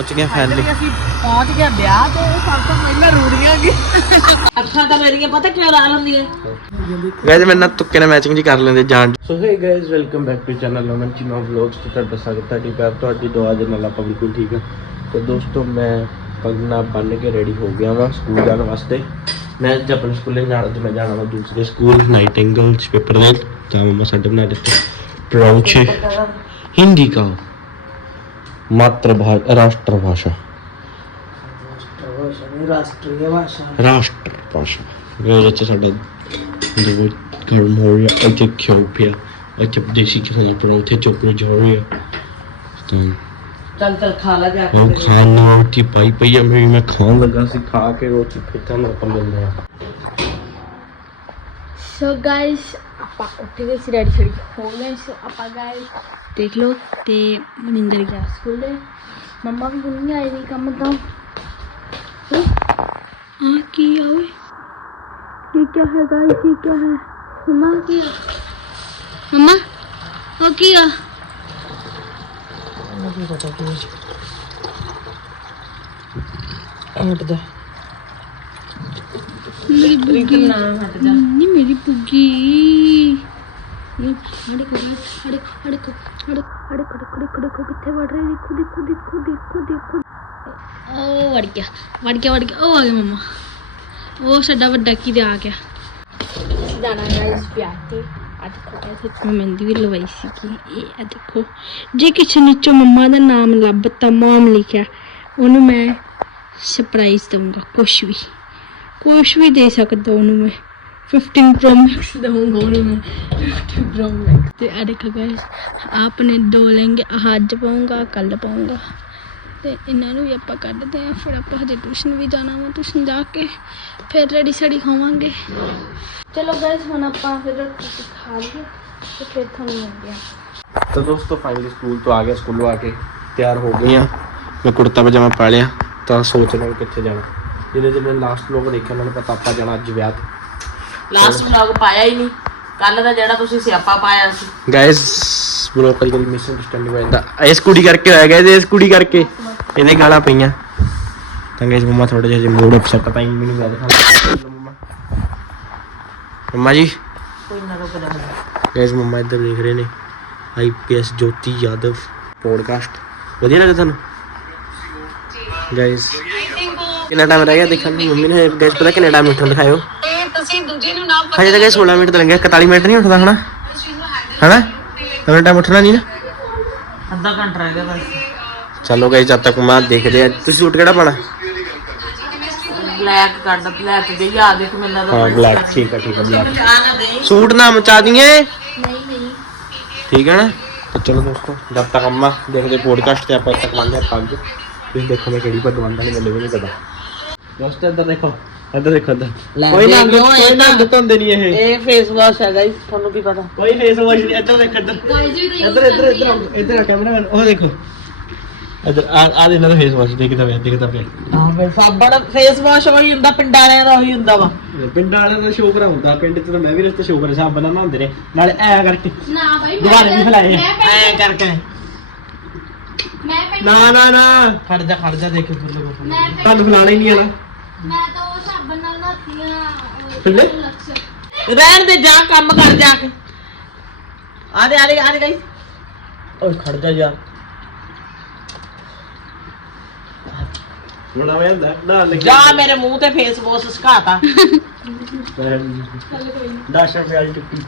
ਪਹੁੰਚ ਗਏ ਫਾਈਨਲੀ ਅਸੀਂ ਪਹੁੰਚ ਗਏ ਵਿਆਹ ਤੇ ਉਹ ਸਭ ਤੋਂ ਪਹਿਲਾਂ ਰੂੜੀਆਂ ਗਈ ਅੱਖਾਂ ਤਾਂ ਮੇਰੀਆਂ ਪਤਾ ਕਿਉਂ ਲਾਲ ਹੁੰਦੀਆਂ? ਗਾਇਜ਼ ਮੈਂ ਨਾ ਤੁੱਕੇ ਨਾਲ ਮੈਚਿੰਗ ਜੀ ਕਰ ਲੈਂਦੇ ਜਾਣ so hey guys welcome back to channel Aman Cheeno vlogs ਤੇ ਤੁਹਾਡਾ ਸਵਾਗਤ ਹੈ ਠੀਕ ਹੈ ਤੁਹਾਡੀ ਦੁਆ ਦੇ ਨਾਲ ਆਪਾਂ ਬਿਲਕੁਲ ਠੀਕ ਹਾਂ। ਤੇ ਦੋਸਤੋ ਮੈਂ ਪਗਨਾ ਬੰਨ ਕੇ ਰੈਡੀ ਹੋ ਗਿਆ ਵਾਂ ਸਕੂਲ ਜਾਣ ਵਾਸਤੇ। ਮੈਂ ਅੱਜ ਆਪਣੇ ਸਕੂਲੇ ਜਾਣਾ ਤੇ ਮੈਂ ਜਾਣਾ ਵਾਂ ਦੂਸਰੇ ਸਕੂਲ ਨਾਈਟਿੰਗਲ ਚ ਪੇਪਰ ਦੇਣ ਤਾਂ ਮਮਾ ਸਾਡੇ ਬਣਾ ਦਿੱਤੇ। ਪ੍ਰਾਉਚੇ ਹਿੰਦੀ ਕਾ मातृ भाषा राष्ट्र भाषा राष्ट्रीय भाषा राष्ट्र भाषा वेळेचं साडा जवळ घडून होऊया अथे खेळूया अथे देशी खेळायला पण अथे चोपडे झोळूया ਚੰਤਰ ਖਾ ਲਾ ਜਾ ਉਹ ਖਾਣਾ ਕੀ ਪਾਈ ਪਈ ਆ ਮੇਰੀ ਮੈਂ ਖਾਣ ਲੱਗਾ ਸੀ ਖਾ ਕੇ ਉਹ ਚਿੱਟਾ ਨਾ ਪੰਨ ਲਿਆ So guys, ਆਪਾਂ ਉੱਠ ਗਏ ਸੀ ਰੈਡੀ ਛੜੀ ਹੋ ਗਏ ਆਪਾਂ ਗਏ ਦੇਖ ਲਓ ਤੇ ਮਨਿੰਦਰ ਗਿਆ ਸਕੂਲ ਦੇ। ਮੰਮਾ ਵੀ ਹੁਣ ਨਹੀਂ ਆਏ ਨਹੀਂ ਕੰਮ ਤੋਂ। ਆ ਕੀ ਆਵੇ ਕੀ ਹੈ ਕੀ ਹੈ? ਉਹ ਕੀ ਆ? ਮੇਰੀ ਬੁੱਗੀ ਨਾ ਹਟ ਉਹ ਆ ਗਿਆ ਮਮਾ। ਉਹ ਸਾਡਾ ਵੱਡਾ ਕੀ ਦੇ ਗਿਆ। ਲਵਾਈ ਸੀ ਜੇ ਕਿਸੇ ਨੀਚੋਂ ਮੰਮਾ ਦਾ ਨਾਮ ਲੱਭਤਾ ਮਮ ਲਿਖਿਆ ਉਹਨੂੰ ਮੈਂ ਸਰਪ੍ਰਾਈਜ਼ ਦਊਂਗਾ ਕੁਛ ਵੀ। ਕੁਛ ਵੀ ਦੇ ਸਕਦਾ ਉਹਨੂੰ ਮੈਂ। 15 ਪ੍ਰੋ ਮੈਕਸ ਦਊਂਗਾ ਉਹਨੂੰ ਮੈਂ 15 ਪ੍ਰੋ ਮੈਕਸ ਤੇ ਆ ਦੇਖੋ ਗਾਇਸ ਆਪਨੇ ਦੋ ਲਹਿੰਗੇ ਆਹ ਅੱਜ ਪਾਉਂਗਾ ਕੱਲ ਪਾਉਂਗਾ। ਤੇ ਇਹਨਾਂ ਨੂੰ ਵੀ ਆਪਾਂ ਕੱਢਦੇ ਆ ਫਿਰ ਆਪਾਂ ਹਜੇ ਟਿਊਸ਼ਨ ਵੀ ਜਾਣਾ ਵਾ ਟਿਊਸ਼ਨ ਜਾ ਕੇ ਫਿਰ ਰੈਡੀ ਸੈਡੀ ਹੋਵਾਂਗੇ। ਚਲੋ ਗਾਇਸ ਹੁਣ ਆਪਾਂ ਫਿਰ ਰੋਟੀ ਰੂਟੀ ਖਾ ਲਈਏ ਤੇ ਫਿਰ ਤੁਹਾਨੂੰ ਮਿਲਦੇ ਆ ਤਾਂ ਦੋਸਤੋ ਫਾਈਨਲੀ ਸਕੂਲ ਤੋਂ ਆ ਗਿਆ ਸਕੂਲੋਂ ਆ ਕੇ ਤਿਆਰ ਹੋ ਗਏ ਆ ਮੈਂ ਕੁੜਤਾ ਪਜਾਮਾ ਪਾ ਲਿਆ ਤਾਂ ਸੋਚ ਰਿਹਾ ਕਿੱਥੇ ਜਾਣਾ। ਜਿਹਨੇ ਜਿਹਨੇ ਲਾਸਟ ਲੋਕ ਦੇਖਿਆ ਉਹਨਾਂ ਨੂੰ ਪਤਾ ਆਪਾਂ ਜਾਣਾ ਅੱਜ ਵਿਆਹ ਤੇ। ਲਾਸਟ ਵਲੌਗ ਪਾਇਆ ਹੀ ਨਹੀਂ। ਕੱਲ ਦਾ ਜਿਹੜਾ ਤੁਸੀਂ ਸਿਆਪਾ ਪਾਇਆ ਸੀ। ਗਾਇਸ ਬਰੋ ਕਦੀ ਕਦੀ ਮਿਸ ਅੰਡਰਸਟੈਂਡਿੰਗ ਹੋ ਜਾਂਦਾ। ਇਸ ਕੁੜੀ ਕਰਕੇ ਹੋਇਆ ਗਾਇਸ ਇਸ ਕੁੜੀ ਕਰਕੇ। ਇਹਦੇ ਗਾਲਾਂ ਪਈਆਂ। ਤਾਂ ਗਾਇਸ ਮਮਾ ਥੋੜਾ ਜਿਹਾ ਜਿਹਾ ਮੂਡ ਅਪਸੈਟ ਤਾਂ ਮੈਨੂੰ ਗੱਲ ਖਾਣਾ ਮਮਾ। ਮਮਾ ਜੀ। ਕੋਈ ਨਾ ਰੁਕ ਜਾ। ਗਾਇਸ ਮਮਾ ਇੱਧਰ ਦੇਖ ਰਹੇ ਨੇ। ਆਈਪੀਐਸ ਜੋਤੀ ਯਾਦਵ ਪੋਡਕਾਸਟ ਵਧੀਆ ਲੱਗਾ ਤੁਹਾਨੂੰ? ਗਾਇਸ ਕਿੰਨਾ ਟਾਈਮ ਰਹਿ ਗਿਆ ਦੇਖਣ ਨੂੰ? ਮੰਮੀ ਨੇ ਗਾਇਸ ਪਤਾ ਕਿੰਨਾ ਟਾਈਮ ਉੱਠਣ ਦਿਖਾਇਓ। ਤੁਸੀਂ ਦੂਜੇ ਨੂੰ ਨਾਮ ਹਜੇ ਤਾਂ ਗਾਇਸ 16 ਮਿੰਟ ਤਾਂ ਲੰਘਿਆ 41 ਮਿੰਟ ਨਹੀਂ ਉੱਠਦਾ ਹਨਾ? ਹਨਾ ਤੁਹਾਨੂੰ ਟਾਈਮ ਉੱਠਣਾ ਨਹੀਂ ਨਾ। ਅੱਧਾ ਘੰਟਾ ਰਹਿ ਗਿਆ ਬਸ। ਚਲੋ ਗਾਇਸ ਜਦ ਤੱਕ ਮੈਂ ਦੇਖਦੇ ਆ। ਤੁਸੀਂ ਸੂਟ ਕਿਹੜਾ ਪਾਣਾ ਬਲੈਕ ਕੱਢ ਬਲੈਕ ਦੇ ਆ ਦੇਖ ਮੈਨੂੰ ਹਾਂ ਬਲੈਕ ਠੀਕ ਆ ਠੀਕ ਆ ਬਲੈਕ ਆ ਨਾ ਦੇ ਸੂਟ ਨਾ ਮਚਾ ਦੀਏ ਨਹੀਂ ਨਹੀਂ। ਠੀਕ ਹੈ ਨਾ? ਤਾਂ ਚਲੋ ਦੋਸਤੋ ਜਦ ਤੱਕ ਅੰਮਾ ਦੇਖਦੇ ਪੋਡਕਾਸਟ ਤੇ ਆਪਾਂ ਤੱਕ ਮੰਨਦੇ ਪੱਗ ਤੁਸੀਂ ਦੇਖੋ ਮੈਂ ਕਿਹੜੀ ਪੱਗ ਬੰਨਦਾ ਨਹੀਂ ਮੈਨੂੰ ਵੀ ਨਹੀਂ ਪਤਾ। ਦੋਸਤੋ ਇੱਧਰ ਦੇਖੋ ਇੱਧਰ ਦੇਖੋ ਇੱਧਰ। ਲੈ ਕੋਈ ਨਾ ਦੇਖ ਲਓ, ਕੋਈ ਨਾ ਤਾਂ- ਧੁੰਦੇ ਨਹੀਂ ਇਹ। ਇਹ ਫੇਸ ਵਾਸ਼ ਹੈ ਗਾਇਸ ਤੁਹਾਨੂੰ ਕੀ ਪਤਾ। ਕੋਈ ਫੇਸ ਵਾਸ਼ ਨਹੀਂ ਇੱਧਰ ਦੇਖ ਇੱਧਰ। ਇੱਧਰ ਇੱਧਰ ਇੱਧਰ ਆਓ, ਇੱਧਰ ਕੈਮਰਾ ਉਹ ਦੇਖੋ। ਇੱਧਰ ਆ ਆ ਦੇ ਇਹਨਾਂ ਦਾ ਫੇਸ ਵਾਸ਼ ਦੇਖਦਾ ਪਿਆ ਦੇਖਦਾ ਪਿਆ। ਹਾਂ ਫਿਰ ਸਾਬਣ ਫੇਸ ਵਾਸ਼ ਉਹੀ ਹੁੰਦਾ ਪਿੰਡਾਂ ਵਾਲਿਆਂ ਦਾ ਉਹੀ ਹੁੰਦਾ ਵਾ। ਪਿੰਡ ਵਾਲਿਆਂ ਦਾ ਸ਼ੋਅ ਕਰਾਉਂਦਾ ਪਿੰਡ ਚ ਤਾਂ ਮੈਂ ਵੀ ਰਸਤੇ ਸ਼ੋਅ ਕਰੇ ਸਾਬ ਬਣਾ ਹੁੰਦੇ ਨੇ ਨਾਲੇ ਐ ਕਰਕੇ ਨਾ ਭਾਈ ਦੁਬਾਰੇ ਨਹੀਂ ਫਲਾਏ। ਐ ਕਰਕੇ। ਮੈਂ ਪਿੰਡ ਨਾ ਨਾ ਨਾ। ਖੜ ਜਾ ਖੜ ਜਾ ਦੇਖ ਬੁੱਲੇ ਬੁੱਲੇ ਮੈਂ ਤੁਹਾਨੂੰ ਫਲਾਣਾ ਹੀ ਨਹੀਂ ਆਣਾ ਮੈਂ ਤਾਂ ਉਹ ਸਾਬਣ ਨਾਲ ਨਹਾਤੀਆਂ ਪਿੰਡ? ਲਕਸ਼ ਰਹਿਣ ਦੇ ਜਾ ਕੰਮ ਕਰ ਜਾ ਕੇ। ਆ ਦੇ ਆ ਦੇ ਆ ਦੇ ਗਾਇਸ ਓਏ ਖੜ ਜਾ ਯਾਰ। ਹੁਣ ਆਵੇਂ ਨਾ ਲਿਖ ਜਾ ਮੇਰੇ ਮੂੰਹ ਤੇ ਫੇਸ ਵਾਸ਼ ਸੁਕਾਤਾ। 10 ਰੁਪਏ ਵਾਲੀ ਟਿੱਕੀ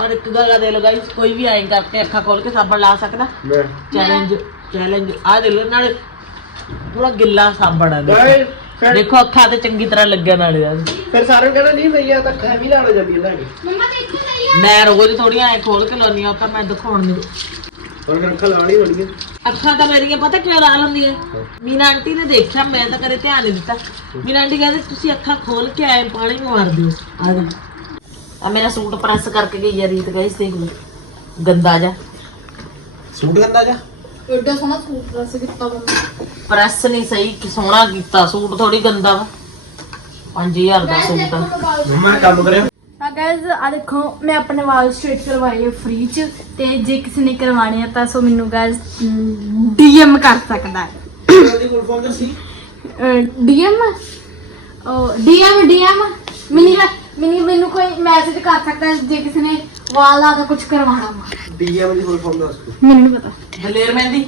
ਔਰ ਇੱਕ ਗੱਲ ਦੇ ਲੋ ਗਾਇਸ ਕੋਈ ਵੀ ਆਏਗਾ ਕਰਕੇ ਅੱਖਾਂ ਖੋਲ ਕੇ ਸਾਬਣ ਲਾ ਸਕਦਾ। ਮੈਂ। ਚੈਲੰਜ ਚੈਲੰਜ ਆ ਦੇ ਲੋ ਨਾਲੇ ਪੂਰਾ ਗਿੱਲਾ ਸਾਬਣ ਹੈ ਦੇਖੋ। ਗਾਇਸ ਫਿਰ ਦੇਖੋ ਅੱਖਾਂ ਤੇ ਚੰਗੀ ਤਰ੍ਹਾਂ ਲੱਗਿਆ ਨਾਲੇ ਯਾਰ ਫਿਰ ਸਾਰਿਆਂ ਨੂੰ ਕਹਿੰਦਾ ਨਹੀਂ ਭਈਆ ਤਾਂ ਖੈਮੀ ਲਾਣ ਜਾਂਦੀ ਹੈ ਕਿ। ਮੰਮਾ ਦੇਖੋ ਮੈਂ ਰੋਜ਼ ਥੋੜੀਆਂ ਐ ਖੋਲ ਕੇ ਲਾਉਣੀ ਆ ਤਾਂ ਮੈਂ ਦਿਖਾਉਣ ਨਹੀਂ। ਹੁਣ ਫਿਰ ਅੱਖਾਂ ਲਾਣੀ ਹੋਣੀ ਹੈ ਅੱਖਾਂ ਤਾਂ ਮੇਰੀਆਂ ਪਤਾ ਕਿਉਂ ਲਾ ਲੈਂਦੀਆਂ ਮੀਨਾ ਆਂਟੀ ਨੇ ਦੇਖਿਆ ਮੈਂ ਤਾਂ ਕਦੇ ਧਿਆਨ ਨਹੀਂ ਦਿੱਤਾ। ਮੀਨਾ ਆਂਟੀ ਕਹਿੰਦੇ ਤੁਸੀਂ ਅੱਖਾਂ ਖੋਲ ਕੇ ਆਏ ਪਾਣੀ ਮਾਰ ਦਿਓ। ਆ ਦੇ ਆ ਮੇਰਾ ਸੂਟ ਪ੍ਰੈਸ ਕਰਕੇ ਗਈ ਆ ਰੀਤ ਗਾਇਸ ਦੇਖ ਲਓ ਗੰਦਾ ਜਾ ਸੂਟ ਗੰਦਾ ਜਾ ਐਡਾ ਸੋਹਣਾ ਸੂਟ ਰਸ ਕੀਤਾ ਮੰਮਾ ਪ੍ਰੈਸ ਨਹੀਂ ਸਹੀ ਕਿ ਸੋਹਣਾ ਕੀਤਾ ਸੂਟ ਥੋੜੀ ਗੰਦਾ ਵਾ। 5000 ਦਾ ਸੂਟ ਆ। ਮੈਂ ਕੰਮ ਕਰਿਆ। ਆ ਗਾਇਜ਼ ਆ ਦੇਖੋ ਮੈਂ ਆਪਣੇ ਵਾਲ ਸਟ੍ਰੇਟ ਕਰਵਾਏ ਫ੍ਰੀ ਚ ਤੇ ਜੇ ਕਿਸੇ ਨੇ ਕਰਵਾਣੇ ਆ ਤਾਂ ਸੋ ਮੈਨੂੰ ਗਾਇਜ਼ ਡੀਐਮ ਕਰ ਸਕਦਾ ਹੈ। ਡੀਐਮ ਉਹ ਡੀਐਮ ਡੀਐਮ ਮਿਨੀ ਮਿਨੀ ਮੈਨੂੰ ਕੋਈ ਮੈਸੇਜ ਕਰ ਸਕਦਾ ਹੈ ਜੇ ਕਿਸੇ ਨੇ ਵਾਲ ਦਾ ਕੁਝ ਕਰਵਾਉਣਾ ਵਾ? ਡੀਐਮ ਦੀ ਫੁੱਲ ਫਾਰਮ ਦੱਸ ਮੈਨੂੰ ਨਹੀਂ ਪਤਾ। ਦਲੇਰ ਮਹਿੰਦੀ?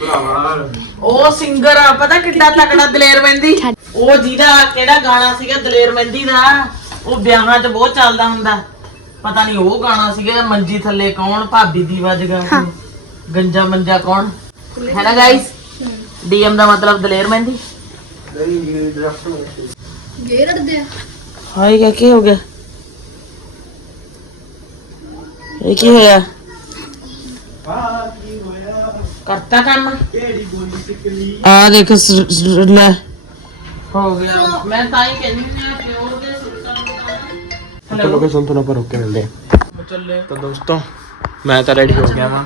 ਭਰਾਵਾ। ਉਹ ਸਿੰਗਰ ਆ ਪਤਾ ਕਿੱਡਾ ਤਕੜਾ ਦਲੇਰ ਮਹਿੰਦੀ? ਉਹ ਜਿਹਦਾ ਕਿਹੜਾ ਗਾਣਾ ਸੀਗਾ ਦਲੇਰ ਮਹਿੰਦੀ ਦਾ? ਉਹ ਵਿਆਹਾਂ 'ਚ ਬਹੁਤ ਚੱਲਦਾ ਹੁੰਦਾ। ਪਤਾ ਨਹੀਂ ਉਹ ਗਾਣਾ ਸੀਗਾ ਮੰਜੀ ਥੱਲੇ ਕੌਣ ਭਾਬੀ ਦੀ ਵਜਗਾ ਗੰਜਾ ਮੰਜਾ ਕੌਣ? ਹੈ ਨਾ ਗਾਇਸ ਡੀਐਮ ਦਾ ਮਤਲਬ ਦਲੇਰ ਮਹਿੰਦੀ? ਨਹੀਂ ਇੰਗਲਿਸ਼ ਡਰਾਫਟ ਨੂੰ ਗੇਰ ਅੜਦੇ ਆ। ਹਾਏ ਕੀ ਹੋ ਗਿਆ? ਇਹ ਕੀ ਹੋਇਆ? ਕਰਤਾ ਕੰਮ? ਆ ਦੇਖ ਲੈ। ਹੋ ਗਿਆ। ਮੈਂ ਤਾਂ ਹੀ ਕਹਿੰਦੀ ਹਾਂ ਪਿਓ ਦੇ ਸੁੱਟਾਂ ਚਲੋ ਕੇ ਸੁਣ ਤੋਂ ਪਰ ਰੁਕ ਕੇ ਮਿਲਦੇ ਆ ਚੱਲੇ। ਤਾਂ ਦੋਸਤੋ ਮੈਂ ਤਾਂ ਰੈਡੀ ਹੋ ਗਿਆ ਵਾਂ।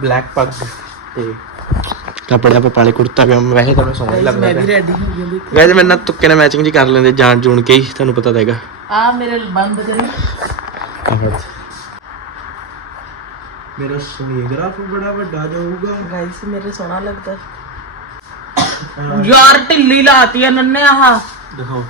ਬਲੈਕ ਪੱਗ ਤੇ ਕੱਪੜੇ ਆਪੇ ਪਾਲੇ ਕੁੜਤਾ ਪਿਆ ਵੈਸੇ ਤਾਂ ਮੈਂ ਸੋਹਣਾ ਹੀ ਲੱਗਦਾ ਮੈਂ ਵੀ ਰੈਡੀ ਹੋ ਗਈ ਵੈਸੇ ਮੈਂ ਨਾ ਤੁੱਕੇ ਨਾਲ ਮੈਚਿੰਗ ਜੀ ਕਰ ਲੈਂਦੇ ਜਾਣ ਜੂਣ ਕੇ ਹੀ ਤੁਹਾਨੂੰ ਪਤਾ ਤਾਂ ਹੈਗਾ। ਆ ਮੇਰੇ ਬੰਦ ਕਰੀ। ਮੇਰਾ ਸੋਨੀਗ੍ਰਾਫ ਬੜਾ ਵੱਡਾ ਜਾਊਗਾ। ਗਾਇਸ ਮੇਰੇ ਸੋਹਣਾ ਲੱਗਦਾ। ਯਾਰ ਢਿੱਲੀ ਲਾਤੀ ਆ ਨੰਨੇ ਆਹ। ਦਿਖਾਓ।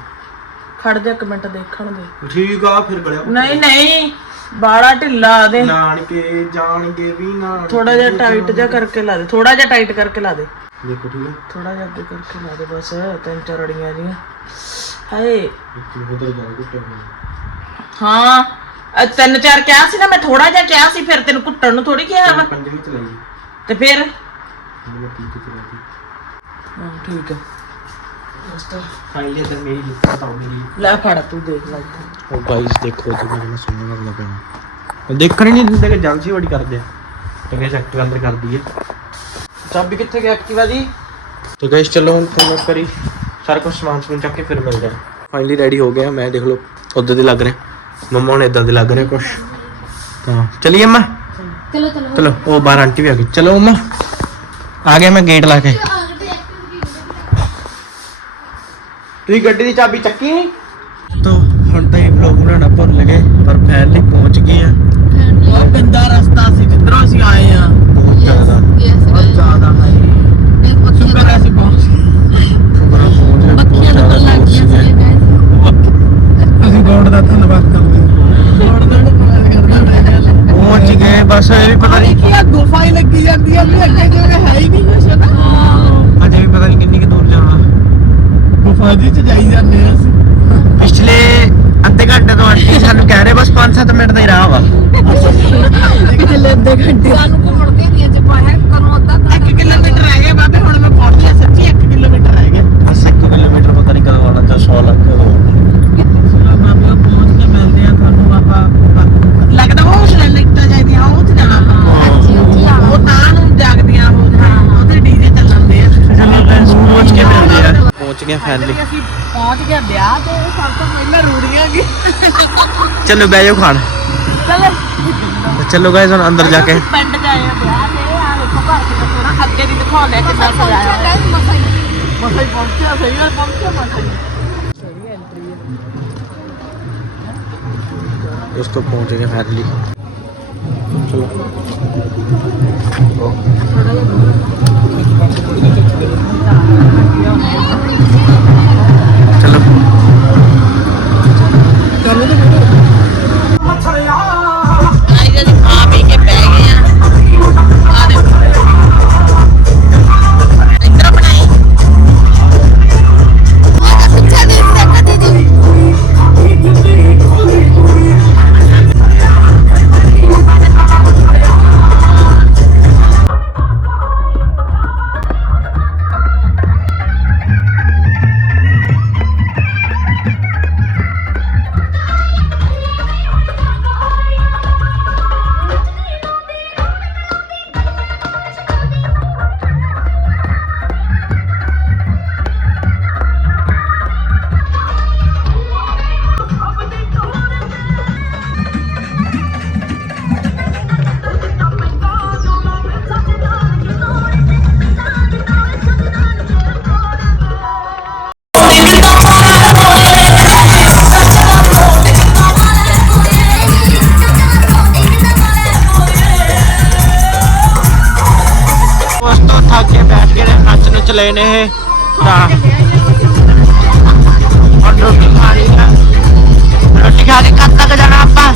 ਖੜ ਜਾ ਇੱਕ ਮਿੰਟ ਦੇਖਣ ਦੇ। ਠੀਕ ਆ ਫਿਰ ਗਲਿਆ। ਨਹੀਂ ਨਹੀਂ। ਬਾੜਾ ਢਿੱਲਾ ਦੇ ਨਾਨਕੇ ਜਾਣਗੇ ਵੀ ਨਾ ਥੋੜਾ ਜਿਹਾ ਟਾਈਟ ਜਿਹਾ ਕਰਕੇ ਲਾ ਦੇ ਥੋੜਾ ਜਿਹਾ ਟਾਈਟ ਕਰਕੇ ਲਾ ਦੇ। ਦੇਖੋ ਠੀਕ ਹੈ ਥੋੜਾ ਜਿਹਾ ਅੱਗੇ ਕਰਕੇ ਲਾ ਦੇ ਬਸ ਤਿੰਨ ਚਾਰ ਅੜੀਆਂ ਜੀਆਂ ਹਾਏ। ਉਧਰ ਜਾ ਕੇ ਹਾਂ ਤਿੰਨ ਚਾਰ ਕਿਹਾ ਸੀ ਨਾ ਮੈਂ ਥੋੜਾ ਜਿਹਾ ਕਿਹਾ ਸੀ ਫਿਰ ਤੈਨੂੰ ਕੁੱਟਣ ਨੂੰ ਥੋੜੀ ਕਿਹਾ ਵਾ। ਪੰਜਵੀਂ ਤੇ ਫਿਰ? ਹਾਂ ਠੀਕ ਹੈ ਫਾਈਨਲੀ ਤਾਂ ਮੇਰੀ ਲਿਖਤ ਤਾਂ ਮੇਰੀ ਲੈ ਫੜ ਤੂੰ ਦੇਖ ਲੈ ਇੱਥੇ। ਉਹ ਗਾਈਸ ਦੇਖੋ ਤੇ ਮੈਨੂੰ ਸੁਣਨ ਲੱਗਦਾ ਪਿਆ। ਦੇਖਣ ਹੀ ਨਹੀਂ ਦਿੰਦੇ ਕਿ ਜਲਸੀ ਬੜੀ ਕਰਦੇ ਆ। ਤੇ ਗਾਈਸ ਐਕਟਿਵ ਅੰਦਰ ਕਰਦੀ ਹੈ ਚਾਬੀ ਕਿੱਥੇ ਗਈ ਐਕਟਿਵਾ ਦੀ? ਤੇ ਗਾਈਸ ਚਲੋ ਹੁਣ ਤੁਹਾਨੂੰ ਕਰੀ। ਸਾਰਾ ਕੁਝ ਸਮਾਨ ਸਮੂਨ ਚੱਕ ਕੇ ਫਿਰ ਮਿਲਦੇ ਆ। ਫਾਈਨਲੀ ਰੈਡੀ ਹੋ ਗਿਆ ਮੈਂ ਦੇਖ ਲਓ ਉਦੋਂ ਦੇ ਲੱਗ ਰਹੇ। ਮੰਮਾ ਹੁਣ ਇਦਾਂ ਦੇ ਲੱਗ ਰਹੇ ਕੁਛ। ਤਾਂ ਚਲਿਏ ਅੰਮਾ? ਚਲੋ ਚਲੋ। ਚਲੋ ਉਹ ਬਾਹਰ ਆਂਟੀ ਵੀ ਆ ਗਈ। ਚਲੋ ਅੰਮਾ। ਆ ਗਿਆ ਮੈਂ ਗੇਟ ਲਾ ਕੇ। ਤੁਸੀਂ ਗੱਡੀ ਦੀ ਚਾਬੀ ਚੱਕੀ ਨਹੀਂ? ਤਾਂ ਹੁਣ ਤਾਂ ਇਹ ਵਲੌਗ ਬਣਾਉਣਾ ਭੁੱਲ ਗਏ ਪਰ ਫਾਈਨਲੀ ਪਹੁੰਚ ਗਏ ਆ। ਬਹੁਤ ਗੰਦਾ ਰਸਤਾ ਸੀ ਜਿੱਧਰੋਂ ਅਸੀਂ ਆਏ ਆ। ਬਹੁਤ ਜ਼ਿਆਦਾ। ਬਹੁਤ ਜ਼ਿਆਦਾ ਹੈ ਸ਼ੁਕਰ ਅਸੀਂ ਪਹੁੰਚ ਗਏ। ਪੱਖੀਆਂ ਲੱਗਣ ਲੱਗ ਗਈਆਂ ਸੀ ਅਸੀਂ ਗੋਡ ਦਾ ਧੰਨਵਾਦ ਕਰਦੇ ਪਹੁੰਚ ਗਏ ਬਸ ਇਹ ਵੀ ਪਤਾ ਨਹੀਂ ਕੀ ਆ ਗੁਫਾ ਹੀ ਲੱਗੀ ਜਾਂਦੀ ਆ ਵੀ ਅੱਗੇ ਜੋ ਹੈ ਹੀ ਨਹੀਂ ਕੁਛ। ਨਾ ਅਜੇ ਵੀ ਪਤਾ ਨਹੀਂ ਕਿੰਨੀ ਕਿ ਦੂਰ ਜਾਣਾ ਦੀ ਚ ਜਾਈ ਜਾਂਦੇ ਆ ਅਸੀਂ। ਪਿਛਲੇ ਅੱਧੇ ਘੰਟੇ ਤੋਂ ਆਂਟੀ ਸਾਨੂੰ ਕਹਿ ਰਹੇ ਬਸ 5-7 ਮਿੰਟ ਦਾ ਹੀ ਰਾਹ ਵਾ। ਸਾਨੂੰ ਘੁੰਮਣ ਕੇ ਨਹੀਂ ਅੱਜ ਪਾਇਆ ਕਰੋ ਅੱਧਾ 1 ਕਿਲੋਮੀਟਰ ਰਹਿ ਗਿਆ ਬਾਬੇ ਹੁਣ ਮੈਂ ਪਹੁੰਚ ਗਿਆ ਸੱਚੀ 1 ਕਿਲੋਮੀਟਰ ਰਹਿ ਗਿਆ ਬਸ 1 ਕਿਲੋਮੀਟਰ ਪਤਾ ਨਹੀਂ ਕਦੋਂ ਆਉਣਾ ਜਾਂ 100 ਲੱਖ ਕਦੋਂ ਚਲੋ ਬਾਬੇ ਉਹ ਪਹੁੰਚ ਕੇ ਮਿਲਦੇ ਆ ਤੁਹਾਨੂੰ ਆਪਾਂ ਲੱਗਦਾ ਉਹ ਸ਼ੈ ਲਾਈਟਾਂ ਜਾਂਦੀਆਂ ਉਹ ਤੇ ਜਾਣਾ ਆਪਾਂ ਉਹ ਤਾਂ ਨੂੰ ਜਾਗਦੀਆਂ ਉਹ ਹਾਂ ਉਹਦੇ ਡੀਜੇ ਚੱਲਣ ਦੇ ਆ ਪਹੁੰਚ ਕੇ ਮਿਲਦੇ ਆ ਪਹੁੰਚ ਗਏ ਫੈਨਲੀ ਅਸੀਂ ਪਹੁੰਚ ਗਏ ਵਿਆਹ ਤੇ ਸਭ ਤੋਂ ਪਹਿਲਾਂ ਰੂੜੀਆਂ ਗਏ ਚਲੋ ਬਹਿ ਜਾਓ ਖਾਣ ਚਲੋ ਚਲੋ ਗਾਇਸ ਹੁਣ ਅੰਦਰ ਜਾ ਕੇ ਪਿੰਡ ਗਏ ਆ ਵਿਆਹ ਤੇ ਆ ਦੇਖੋ ਘਰ ਕਿੰਨਾ ਸੋਹਣਾ ਅੱਗੇ ਦੀ ਦਿਖਾਉਂਦੇ ਆ ਕਿੰਨਾ ਸਜਾਇਆ ਹੋਇਆ ਮਸਾ ਹੀ ਪਹੁੰਚਿਆ ਸਹੀ ਗੱਲ ਪਹੁੰਚਿਆ ਮਸਾ ਹੀ ਦੋਸਤੋ ਪਹੁੰਚ ਗਏ ਫੈਨਲੀ ਚਲੋ ਚਲੇ ਨੇ ਇਹ। ਤਾਂ ਹੁਣ ਰੋਟੀ ਖਾਣੀ ਆ ਰੋਟੀ ਖਾ ਕੇ ਕਦ ਤੱਕ ਜਾਣਾ ਆਪਾਂ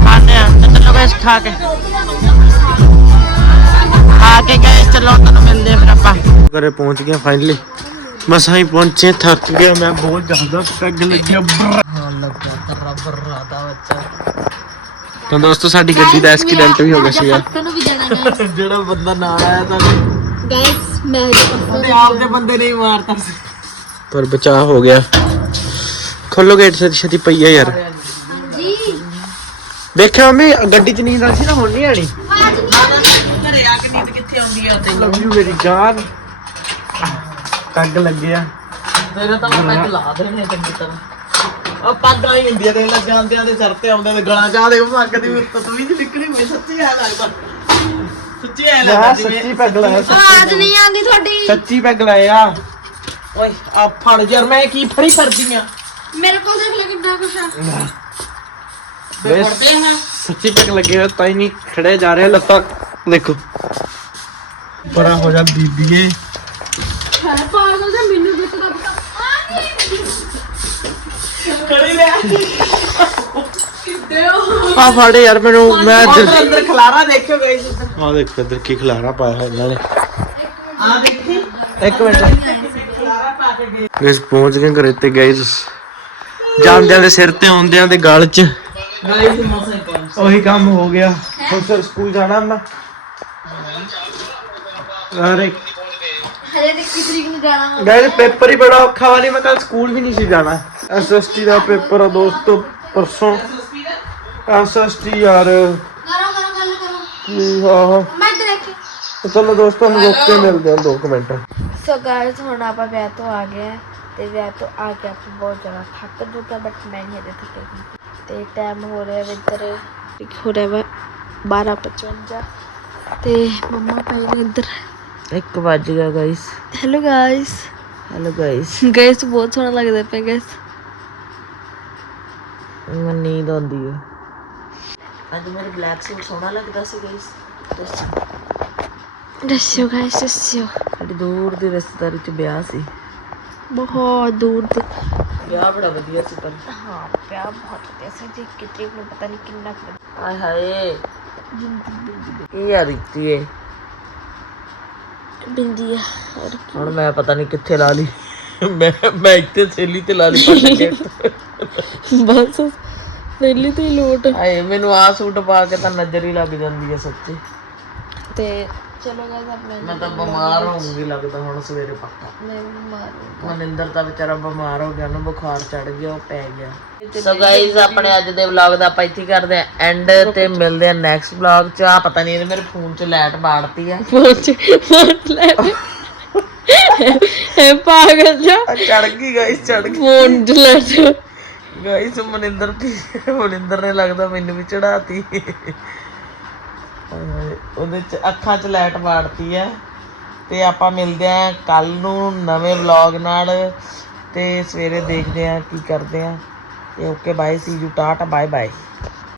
ਖਾਣੇ ਆ ਤੇ ਚਲੋ ਗਾਇਸ ਖਾ ਕੇ ਖਾ ਕੇ ਗਏ ਚਲੋ ਤੁਹਾਨੂੰ ਮਿਲਦੇ ਫਿਰ ਆਪਾਂ ਘਰੇ ਪਹੁੰਚ ਗਏ ਫਾਈਨਲੀ ਮਸਾਂ ਹੀ ਪਹੁੰਚੇ, ਥੱਕ ਗਿਆ ਮੈਂ, ਬਹੁਤ ਜ਼ਿਆਦਾ ਪੈਗ ਲੱਗਿਆ ਹਾਂ ਲੱਗਾ ਤਰਾ ਬਰਾ ਬੱਚਾ ਤਾਂ ਦੋਸਤੋ, ਸਾਡੀ ਗੱਡੀ ਦਾ ਐਕਸੀਡੈਂਟ ਵੀ ਹੋ ਗਿਆ ਸੀਗਾ। ਨੂੰ ਗਾਇਸ ਜਿਹੜਾ ਬੰਦਾ ਨਾਲ ਆਇਆ ਤਾਂ ਗਾਇਸ ਮੈਂ ਉਹਦੇ ਆਪ ਦੇ ਬੰਦੇ ਨਹੀਂ ਮਾਰਤਾ ਸੀ। ਪਰ ਬਚਾਅ ਹੋ ਗਿਆ। ਖੋਲੋ ਗੇਟ ਛੇਤੀ ਛੇਤੀ ਪਈ ਆ ਯਾਰ ਜੀ ਦੇਖਿਆ ਮੰਮੀ ਗੱਡੀ 'ਚ ਨੀਂਦ ਆ ਸੀ ਨਾ ਹੁਣ ਨਹੀਂ ਆਣੀ ਆਵਾਜ਼ ਨਹੀਂ ਘਰੇ ਆ ਕੇ ਨੀਂਦ ਕਿੱਥੇ ਆਉਂਦੀ ਆ ਤੇ ਲਵ ਯੂ ਮੇਰੀ ਜਾਨ। ਟੱਗ ਲੱਗਿਆ ਤੇਰੇ ਤਾਂ ਮੈਂ ਲਾ ਦੇਣੇ ਚੰਗੀ ਤਰ੍ਹਾਂ। ਆ ਪੱਗਾਂ ਹੀ ਹੁੰਦੀਆਂ ਤੇ ਲੱਗ ਜਾਂਦਿਆਂ ਦੇ ਸਿਰ ਤੇ ਆਉਂਦੇ ਤੇ ਗਲਾਂ ਚਾਹ ਦੇ ਪੱਗ ਦੀ ਉੱਤੋਂ ਤੂੰ ਹੀ ਨਿਕਲੀ ਮੈਂ ਸੱਚੀ ਆ ਲੱਗਦਾ। ਸੱਚੀ ਪੈਗ ਲਾਇਆ ਆਵਾਜ਼ ਨਹੀਂ ਆਉਂਦੀ ਤੁਹਾਡੀ। ਸੱਚੀ ਪੈਗ ਲਾਇਆ। ਓਏ ਆ ਫੜ ਯਾਰ ਮੈਂ ਕੀ ਫੜੀ ਫਿਰਦੀ ਆ? ਮੇਰੇ ਕੋਲ ਦੇਖ ਲੈ ਕਿੰਨਾ ਕੁਛ ਆ। ਬੇ ਫੜਦੇ ਹਾਂ ਸੱਚੀ ਪੈਗ ਲੱਗੇ ਹੋਏ ਤਾਂ ਹੀ ਨਹੀਂ ਖੜੇ ਜਾ ਰਹੇ ਲੱਤਾਂ। ਦੇਖੋ। ਬੜਾ ਹੋ ਜਾ ਬੀਬੀਏ। ਹੈ ਪਾਗਲ ਦਾ ਮੈਨੂੰ ਵੀ ਪਤਾ ਪਤਾ ਕਰੀ ਲੈ ਆ ਫੜੇ ਯਾਰ ਮੈਨੂੰ ਮੈਂ ਅੰਦਰ ਖਲਾਰਾ ਦੇਖਿਓ ਗਾਇਸ ਆ ਦੇਖ ਇੱਧਰ ਕੀ ਖਿਲਾਰਾ ਪਾਇਆ ਹੋਇਆ ਇਹਨਾਂ ਨੇ। ਆ ਦੇਖੀ। ਇੱਕ ਮਿੰਟ। ਖਲਾਰਾ ਪਾ ਕੇ ਗਏ ਗਾਇਸ ਪਹੁੰਚ ਗਏ ਘਰੇ ਤੇ ਗਾਇਸ ਜਾਂਦਿਆਂ ਦੇ ਸਿਰ ਤੇ ਆਉਂਦਿਆਂ ਦੇ ਗਲ 'ਚ। ਗਾਇਸ ਉਹੀ ਕੰਮ ਹੋ ਗਿਆ। ਹੁਣ ਸਰ ਸਕੂਲ ਜਾਣਾ ਮੈਂ ਅਰੇ ਹਜੇ ਤੇ ਕਿਸ ਤਰੀਕ ਨੂੰ ਜਾਣਾ ਗਾਇਸ ਪੇਪਰ ਹੀ ਬੜਾ ਔਖਾ ਵਾ ਨਹੀਂ ਮੈਂ ਕੱਲ ਸਕੂਲ ਵੀ ਨਹੀਂ ਸੀ ਜਾਣਾ। ਐਸਐਸਟੀ ਦਾ ਪੇਪਰ ਆ ਦੋਸਤੋ ਪਰਸੋਂ। ਐਸਐਸਟੀ ਯਾਰ ਕੀ? ਆਹ ਮੈਂ ਇੱਧਰ ਦੇਖ ਤੇ ਚਲੋ ਦੋਸਤੋ ਨੂੰ ਰੁਕ ਕੇ ਮਿਲਦੇ ਆ 2 ਮਿੰਟ। ਸੋ ਗਾਇਸ ਹੁਣ ਆਪਾਂ ਵਿਆਹ ਤੋਂ ਆ ਗਏ ਹਾਂ ਤੇ ਵਿਆਹ ਤੋਂ ਆ ਕੇ ਆਪਾਂ ਬਹੁਤ ਜ਼ਿਆਦਾ ਥੱਕ ਚੁੱਕੇ ਬਟ ਮੈਂ ਨਹੀਂ ਹਜੇ ਥੱਕੀ ਤੇ ਟਾਈਮ ਹੋ ਰਿਹਾ ਇੱਧਰ ਹੋ ਰਿਹਾ ਵਾ 12:55 ਤੇ ਮੰਮਾ ਪਏ ਨੇ ਇੱਧਰ। 1 ਵੱਜ ਗਿਆ guys hello guys hello guys guys ਬਹੁਤ ਸੋਹਣਾ ਲੱਗਦਾ ਪਿਆ ਗਾਇਸ ਮੈਨੂੰ ਨੀਂਦ ਆਉਂਦੀ ਹੈ ਅੱਜ ਮੇਰੇ ਬਲੈਕ ਸੂਟ ਸੋਹਣਾ ਲੱਗਦਾ ਸੀ ਗਾਇਸ ਦੱਸਿਓ ਗਾਇਸ ਦੱਸਿਓ। ਸਾਡੀ ਦੂਰ ਦੀ ਰਿਸ਼ਤੇਦਾਰੀ ਚ ਵਿਆਹ ਸੀ। ਬਹੁਤ ਦੂਰ ਤੇ। ਵਿਆਹ ਬੜਾ ਵਧੀਆ ਸੀ ਪਰ। ਹਾਂ ਪਿਆ ਬਹੁਤ ਵਧੀਆ ਸੀ। ਜੀ ਕਿਤੇ ਨੂੰ ਪਤਾ ਨਹੀਂ ਕਿੰਨਾ ਆਏ ਹਾਏ ਇਹ ਯਾਰ ਇੱਤੀ ਏ? ਬਿੰਦੀ ਆ ਹੁਣ ਮੈਂ ਪਤਾ ਨਹੀਂ ਕਿੱਥੇ ਲਾ ਲਈ। ਮੈਂ ਮੈਂ ਇੱਥੇ ਥੈਲੀ ਤੇ ਲਾ ਲਈ ਬਸ। ਪਹਿਲੀ ਤੇ ਲੋਟ। ਆਏ ਮੈਨੂੰ ਆ ਸੂਟ ਪਾ ਕੇ ਤਾਂ ਨਜ਼ਰ ਹੀ ਲੱਗ ਜਾਂਦੀ ਹੈ ਸੱਚੀ। ਤੇ ਚਲੋ ਗਾਇਸ ਆਪਣੇ ਮੈਂ ਤਾਂ ਬਿਮਾਰ ਹੋਊਂਗੀ ਲੱਗਦਾ ਹੁਣ ਸਵੇਰੇ ਪੱਕਾ। ਮੈਂ ਬਿਮਾਰ ਹਾਂ ਮਨਿੰਦਰ ਤਾਂ ਵਿਚਾਰਾ ਬਿਮਾਰ ਹੋ ਗਿਆ ਉਹਨੂੰ ਬੁਖਾਰ ਚੜ ਗਿਆ ਉਹ ਪੈ ਗਿਆ। ਸੋ ਗਾਇਜ਼ ਆਪਣੇ ਅੱਜ ਦੇ ਵਲੌਗ ਦਾ ਆਪਾਂ ਇੱਥੇ ਕਰਦੇ ਆ ਐਂਡ ਤੇ ਮਿਲਦੇ ਆ ਨੈਕਸਟ ਵਲੌਗ ਚ। ਆ ਪਤਾ ਨਹੀਂ ਇਹਨੇ ਮੇਰੇ ਫੋਨ ਚ ਲਾਈਟ ਬਾੜਤੀ ਆ। ਪਹੁੰਚ ਪਹੁੰਚ ਲੈ ਇਹ ਪਾਗਲ ਜਾ ਚੜ ਗਈ ਗਾਇਜ਼ ਚੜ ਗਈ। ਫੋਨ ਜਲਾ ਜਾ ਗਾਇਜ਼ ਮਨਿੰਦਰ ਦੀ ਮਨਿੰਦਰ ਨੇ ਲੱਗਦਾ ਮੈਨੂੰ ਵੀ ਚੜਾਤੀ ਉਹਦੇ ਚ ਅੱਖਾਂ ਚ ਲਾਈਟ ਬਾੜਤੀ ਆ। ਤੇ ਆਪਾਂ ਮਿਲਦੇ ਆ ਕੱਲ ਨੂੰ ਨਵੇਂ ਵਲੌਗ ਨਾਲ। ਤੇ ਸਵੇਰੇ ਦੇਖਦੇ ਆ ਕੀ ਕਰਦੇ ਆ। ਤੇ okay bye see you tata bye bye